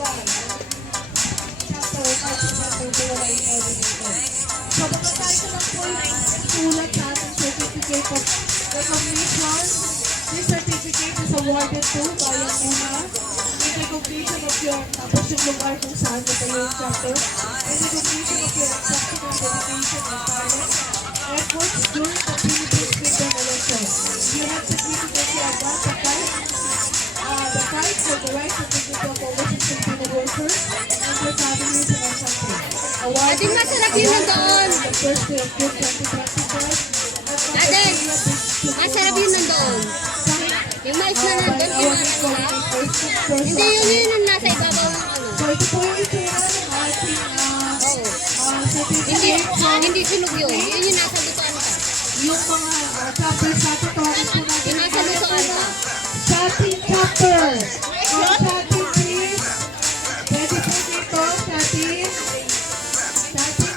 So, magkakain ko lang po yung sulat sa ating certificate of recognition. This certificate is awarded to bayan muna. In recognition of your, tapos yung lugar kung saan ito yung chapter. In recognition of your exceptional dedication and talent, efforts during the Philippines Freedom Election. You have significantly advanced the fight for the rights of the people of overseas Filipino workers and their families in our country. Ating masarap yun nandoon. The first day of June 2025. Ating, masarap yun nandoon. Yung mais na nandoon, kinakalala. Hindi, yun yung nasa ibabaw ng ano. So ito po yung itsura ng ating Hindi, certificate. hindi sunog yun. Yun yung nasa lutuan ka. Yung mga chapters natin, tawagin po natin. Yung nasa lutuan ka. Chatting chapter. Yung chatting please. Pwede po dito, chatting.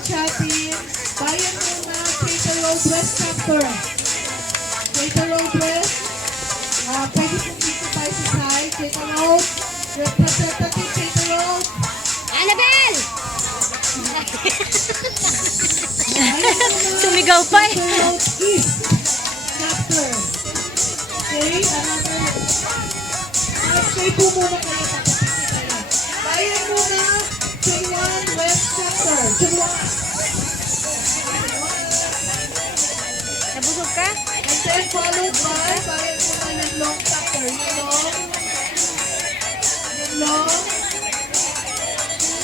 Chatting. Bayan muna, Crater Road West chapter. Crater Road West. Pwede po dito tayo sa side. Crater Road. Representative Crater Road. Annabelle! Sumigaw pa eh. Crater Road East chapter. Okay, another. Stay po muna kayo. Bayan muna, Chingwan West chapter. Chingwan. Nabusog ka? And then followed by, bayan muna ng long chapter. Long.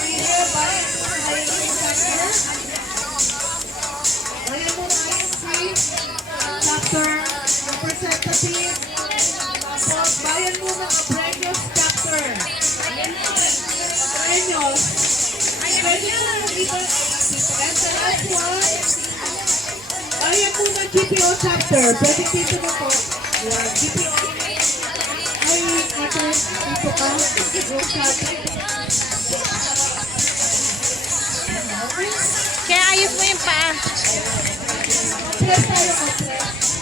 Here, bayan muna yung chapter. Bayan muna yung free chapter. Representative. Tapos, bayan muna ang Breños chapter. Breños. Pwede mo yung iba. And the last one, bayan muna GPO chapter. Pwede dito na po. Yeah, GPO. Ay, ito, dito ka. Yung chapter. Kaya ayos mo yung paa. Press tayo ka, press.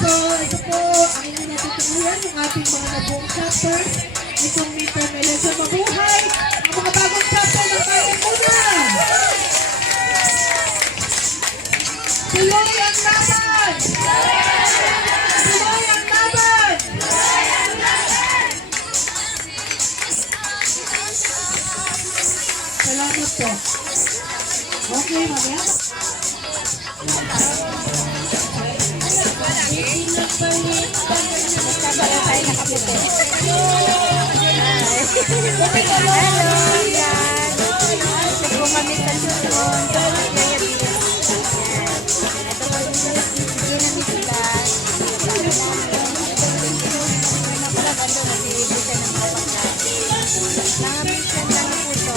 So, ito po, ang inyong natutunan, yung ating mga nabuong chapters. Itong midterm election mabuhay. Ang mga bagong chapter ng bayan muna. Tuloy ang laban! Tuloy ang laban! Salamat po. Okay, mamaya. Hello, yan. Siguro kami sa susunod. Ito po yung ginamit sila. Napalagando na bibigyan ng mga pagkain. Nangamit yan lang ang puso.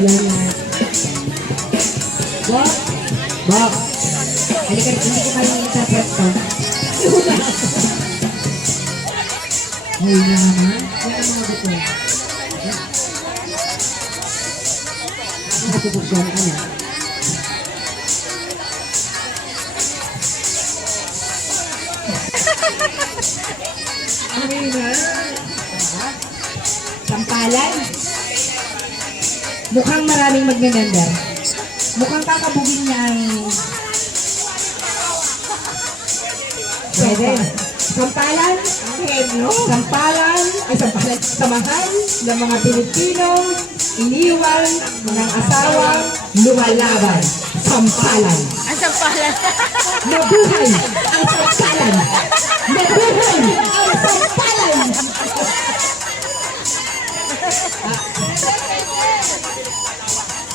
Salamat. Bob! Bob! Halika, hindi ko kayo sa presto. Ayun na naman. Yan ang mga buto. Nakapupusyon ka na. Ayun na. Sampalan. Mukhang maraming magnananda. Mukhang kakabugin niya ang... Pwede. Sampalan, samahan ng mga Pilipino, iniwan ng asawang lumalaban. Sampalan. Ang sampalan. Mabuhay ang sampalan. Mabuhay ang sampalan.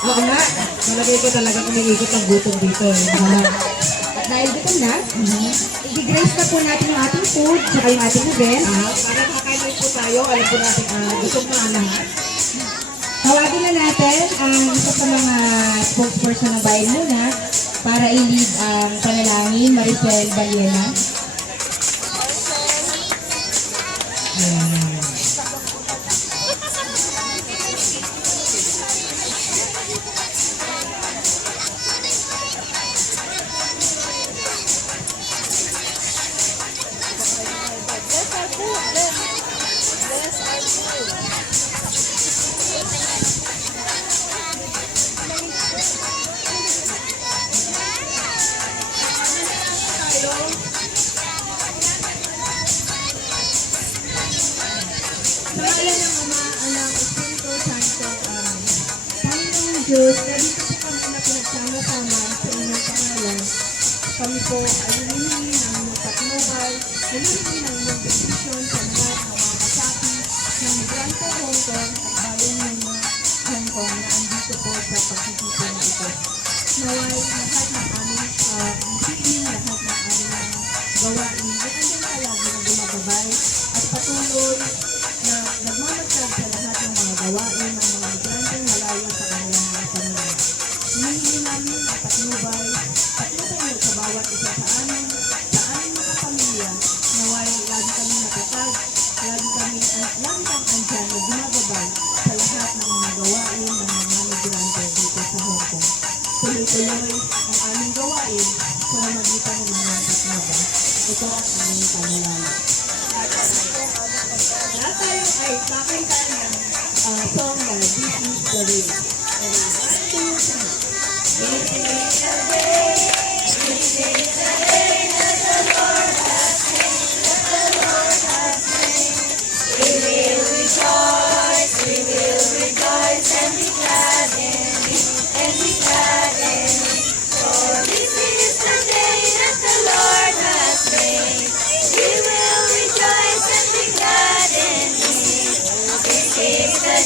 Oo nga, malagay ko talaga umiikot ang gutom dito. At dahil gutom na, i-grace na po natin yung ating food, tsaka yung ating event. Para makakain po tayo, alam po natin, gutom na lahat. Tawagin na natin ang isa sa mga spokesperson ng bayan muna para i-lead ang panalangin, Maricel Baliena. Ayan. Sa ngalan ng Ama, Anak, Espiritu Santo, Amen. Panginoong Diyos, narito po kami na pinagsama-sama sa inyong pangalan. Kami po ay humihingi ng inyong patnubay, humihingi ng inyong desisyon sa lahat ng mga kasapi ng migrante Hong Kong at bayan ng Hong Kong na andito po sa pagtitipon ito. Naway lahat ng aming isipin, lahat ng aming mga gawain, ay andyan palagi na gumagabay at patuloy na nagmamasyal sa lahat ng mga gawain ng mga migranteng malayo sa kanilang mga pamilya. Hinihingi namin ang patnubay niyo sa bawat isa sa aming mga pamilya. Naway lagi kami natatag, lagi kang andyan na gumagabay sa lahat ng mga gawain ng mga migrante dito sa Hong Kong. Tuloy-tuloy ang aming gawain sa pamamagitan ng mga patnubay. Ito ang aming panalangin. Lahat tayo ay kakanta ng song na This is the Way. Okay, 1, 2, 3. This is the day, this is the day that the Lord has made, that the Lord has made. We will rejoice and be glad in it, and be glad in it. For this is the day that the Lord has made. We will rejoice and be glad in it. This is the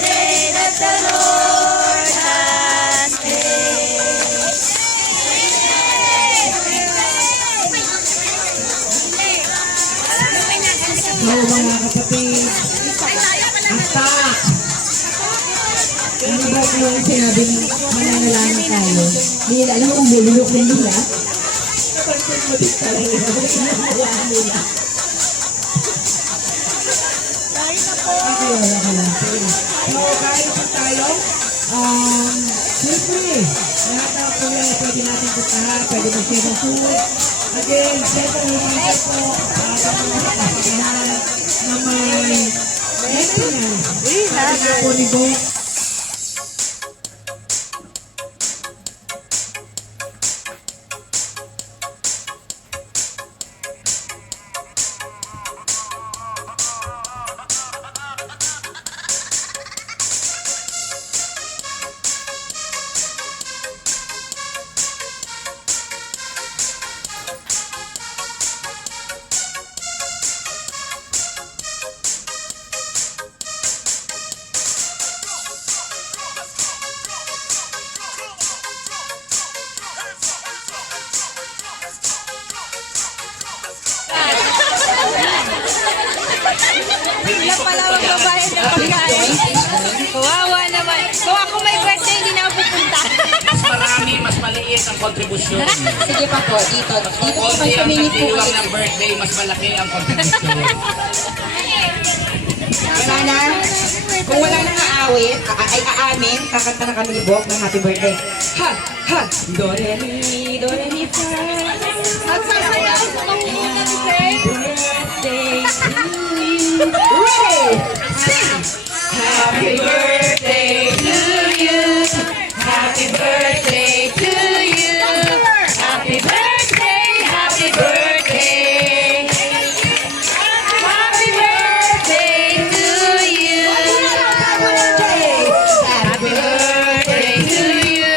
day that the Lord has made. So mga kapatid, hasta! Ano ba yung sinabi ng mananalangin tayo? Hindi nila alam kung bulunok nila. Napansin mo din talaga. Hinahayaan nila. Okay, wala ka lang. So, kain po tayo. Siyempre, lahat ng kulay pwede natin puntahan, pwede mag-share ng food. Again, siyempre, reminder po sa mga kapasigahan na may maintenance. Sabi nga po ni Bok, Sila pala magbabayad ng pagkain. Kawawa naman. Kung ako may birthday, hindi na ako pupunta. Mas marami, mas maliit ang kontribusyon. sige pa po, dito. Dito po Konti kayo ang pumili po. nagdiwang ng birthday, mas malaki ang kontribusyon. Wala na. Kung wala nang aawit, ay aamin, kakanta na kami ni Bok ng happy birthday. Ha! Ha! Do, re, mi, do, re, mi, fa. Magsasayaw sa mga birthday. Birthday to you. Ready! Sing! Happy birthday to you. Happy birthday to you. Happy birthday, happy birthday. Happy birthday to you. Happy birthday to you.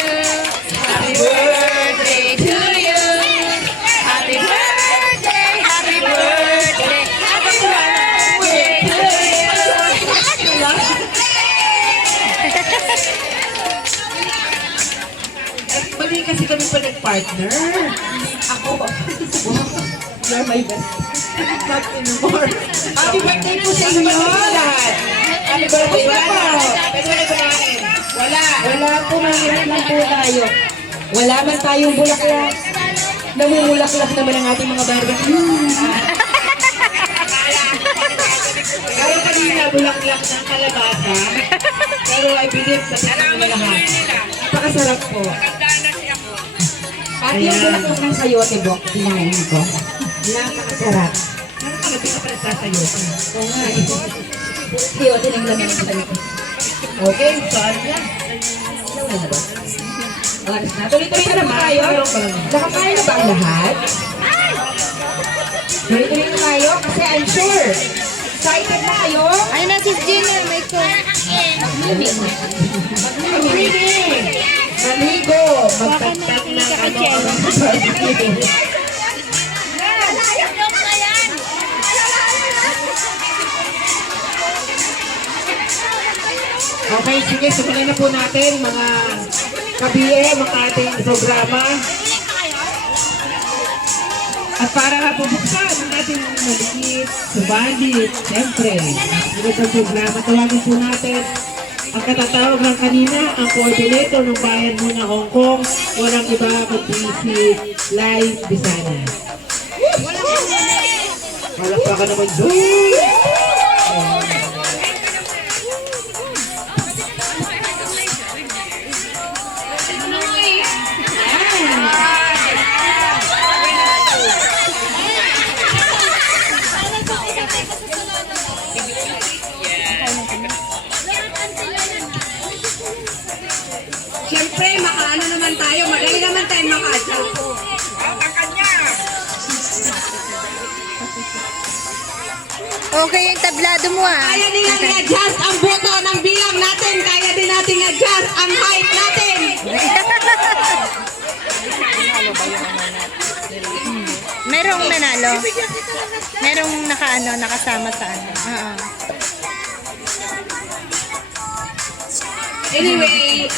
Happy birthday to you. Happy birthday, happy birthday. Happy birthday to you. Mali kasi kami pa nag-partner. Ako. You're my best. Not anymore. Happy birthday po sa inyo lahat. Happy birthday. Wala po. Pwede ba natin? Wala. Wala po. Mahirap lang po tayo. Wala man tayong bulaklak. Namumulaklak naman ang ating mga barbecue. kanina bulaklak ng kalabasa. Pero I believe sa tingin mo lahat. Napakasarap po. At yung bulaklak ng sayote, Bok, kinain ko. Napakasarap. Nakakalabi ka pala sa sayote. Oo nga, ito. Sayote ng laman ng sayote. Okay, so ano yan? Oras na. Tuloy-tuloy na naman tayo. Nakakain na ba ang lahat? Tuloy-tuloy na tayo kasi I'm sure. Excited na kayo? Ayun na si Gina, may ko. Maligo. Magtagtag ng ano. Okay, sige, simulan na po natin mga ka-BM, ang ating programa. At para pabuksan ang ating malikit, subalit, siyempre, sunod ang programa, tawagin po natin ang katatawag ng kanina, ang coordinator ng bayan muna Hong Kong, walang iba kundi si Lai Bisana. Palakpakan naman doon! Siyempre, makaano naman tayo. Madali naman tayo maka-adjust. Okay yung tablado mo ah. Kaya din natin adjust ang buto ng bilang natin. Kaya din natin adjust ang height natin. Merong nanalo. Merong nakasama sa ano. Oo. Anyway,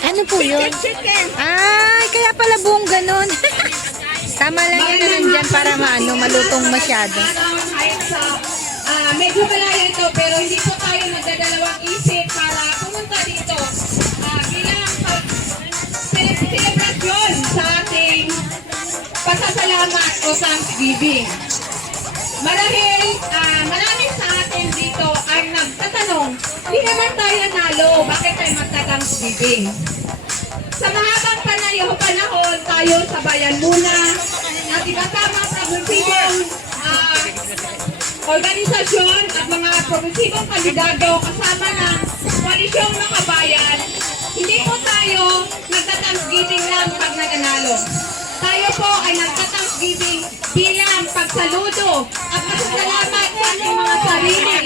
Ano po yun? Ay, kaya pala buong ganun. Tama lang yun na nandyan para malutong masyado. medyo malayo ito pero hindi po tayo nagdadalawang isip para pumunta dito bilang celebration sa ating pasasalamat o Thanksgiving. Marahil maraming sa atin dito ang nagtatanong, hindi naman tayo nalo, bakit tayo magta-Thanksgiving? Sa mahabang panahon tayo sa bayan muna, at iba-tama sa probinsibong organisasyon at mga probinsibong kandidato kasama ng koalisyong ng kabayan, hindi po tayo nagta-Thanksgiving lang pag nanalo. Tayo po ay nagta-Thanksgiving bilang pagsaludo at pasasalamat sa ating mga sarili